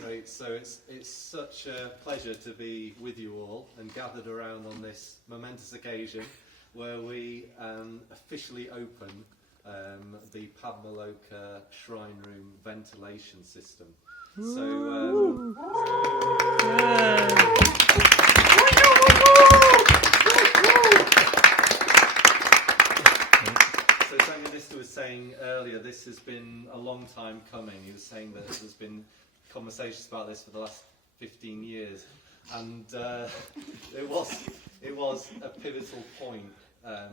Great, so it's such a pleasure to be with you all and gathered around on this momentous occasion where we officially open the Padmaloka Shrine Room ventilation system. So Prime Minister was saying earlier, this has been a long time coming. He was saying that there's been conversations about this for the last 15 years, and it was a pivotal point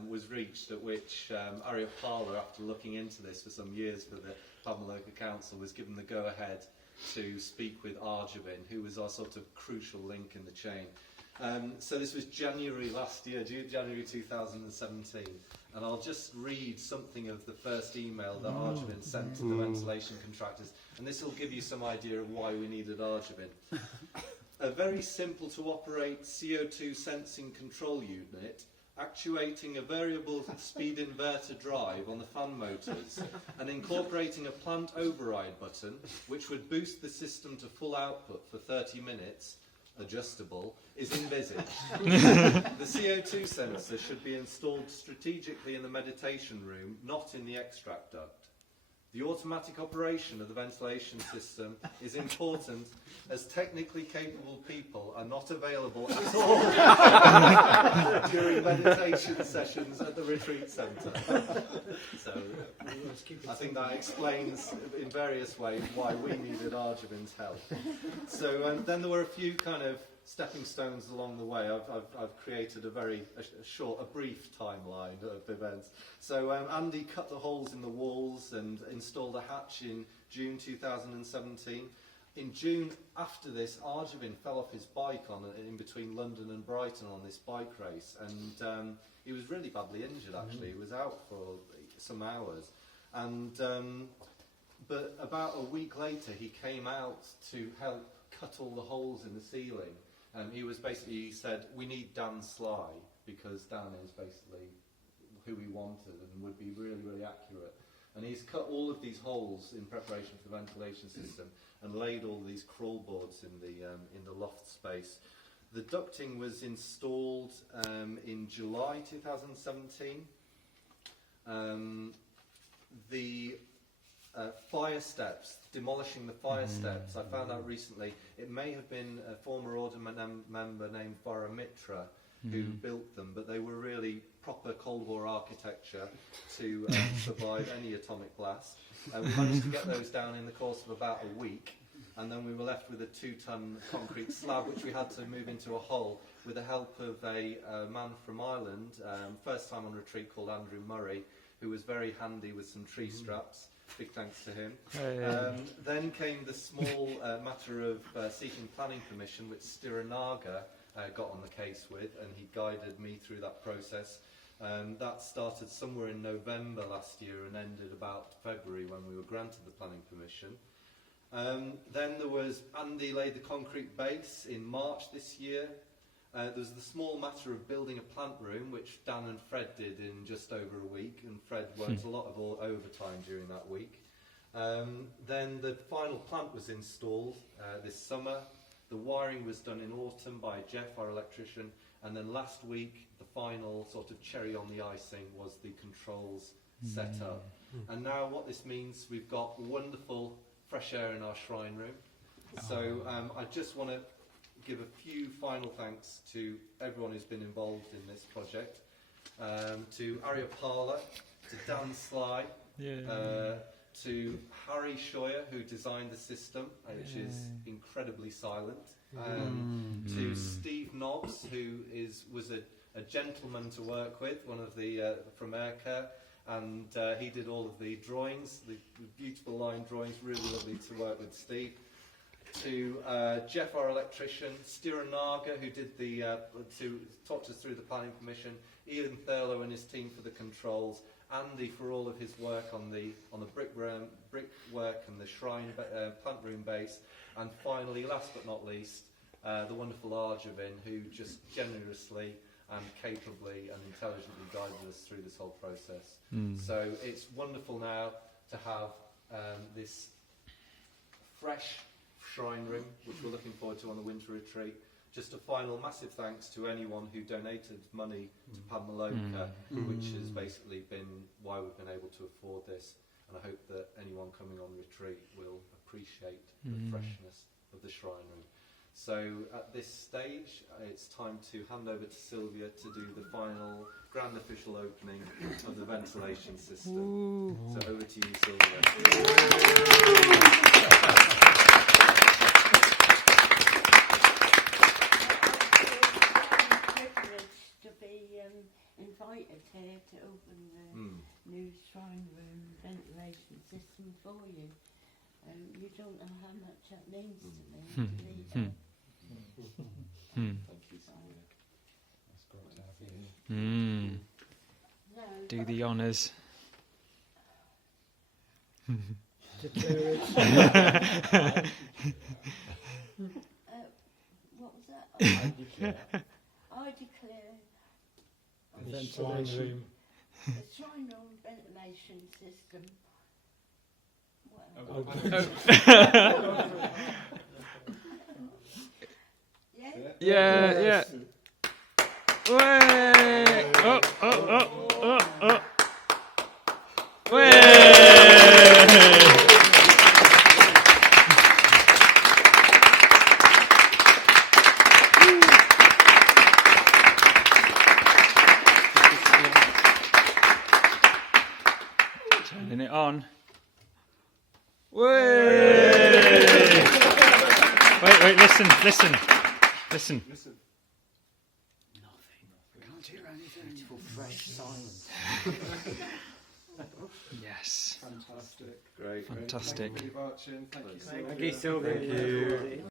was reached at which Aryapala, after looking into this for some years for the Padmaloka Council, was given the go-ahead to speak with Arjavin, who was our sort of crucial link in the chain. So this was January last year, January 2017, and I'll just read something of the first email that Arjavin sent to the ventilation contractors, and this will give you some idea of why we needed Arjavin. A very simple to operate CO2 sensing control unit actuating a variable speed inverter drive on the fan motors and incorporating a plant override button which would boost the system to full output for 30 minutes, adjustable, is envisaged. The CO2 sensor should be installed strategically in the meditation room, not in the extract duct. The automatic operation of the ventilation system is important as technically capable people are not available at all during meditation sessions at the retreat centre. So I think that explains in various ways why we needed Arjavin's help. So then there were a few kind of stepping stones along the way. I've created a brief timeline of events. So Andy cut the holes in the walls and installed a hatch in June 2017. In June after this, Arjavin fell off his bike in between London and Brighton on this bike race, and he was really badly injured actually. He was out for some hours, and but about a week later he came out to help cut all the holes in the ceiling. He said, we need Dan Sly, because Dan is basically who we wanted and would be really, really accurate. And he's cut all of these holes in preparation for the ventilation system and laid all these crawl boards in the loft space. The ducting was installed in July 2017. The fire steps, demolishing the fire steps, I found out recently, it may have been a former order member named Varamitra who built them, but they were really proper Cold War architecture to survive any atomic blast. We managed to get those down in the course of about a week, and then we were left with a 2-ton concrete slab which we had to move into a hole with the help of a man from Ireland, first time on retreat, called Andrew Murray, who was very handy with some tree straps. Big thanks to him. Then came the small matter of seeking planning permission, which Stiranaga got on the case with, and he guided me through that process. That started somewhere in November last year and ended about February when we were granted the planning permission. Then there was Andy laid the concrete base in March this year. There was the small matter of building a plant room, which Dan and Fred did in just over a week, and Fred worked a lot of overtime during that week. Then the final plant was installed this summer. The wiring was done in autumn by Jeff, our electrician, and then last week the final sort of cherry on the icing was the controls set up. And now what this means, we've got wonderful fresh air in our shrine room. So I just want to give a few final thanks to everyone who's been involved in this project, to Aryapala, to Dan Sly, to Harry Shoyer, who designed the system, which is incredibly silent, to Steve Nobbs, who was a gentleman to work with, one of the from Aircare, and he did all of the drawings, the beautiful line drawings, really lovely to work with Steve. To Jeff, our electrician, Stiranaga, who did to talked us through the planning permission, Ian Thurlow and his team for the controls, Andy for all of his work on the brickwork and the shrine plant room base, and finally, last but not least, the wonderful Arjavin, who just generously and capably and intelligently guided us through this whole process. So it's wonderful now to have this fresh shrine room, which we're looking forward to on the winter retreat. Just a final massive thanks to anyone who donated money to Padmaloka, which has basically been why we've been able to afford this. And I hope that anyone coming on retreat will appreciate the freshness of the shrine room. So at this stage, it's time to hand over to Sylvia to do the final grand official opening of the ventilation system. Ooh. So over to you, Sylvia. Invited here to open the new shrine room ventilation system for you. You don't know how much that means to me. Thank you, Simon. That's great to have you here. No, Do the honours. what was that? I declare The shrine room. the shrine room ventilation system. Well, Yeah. Way! Oh. Way! Turning it on. Way! Wait, listen. Nothing. can't hear anything. Beautiful, fresh silence. Yes. Fantastic. Great. Fantastic. Thank you, Vidyavachin. Thank you, Thank Sylvia. you, Sylvia. Thank you.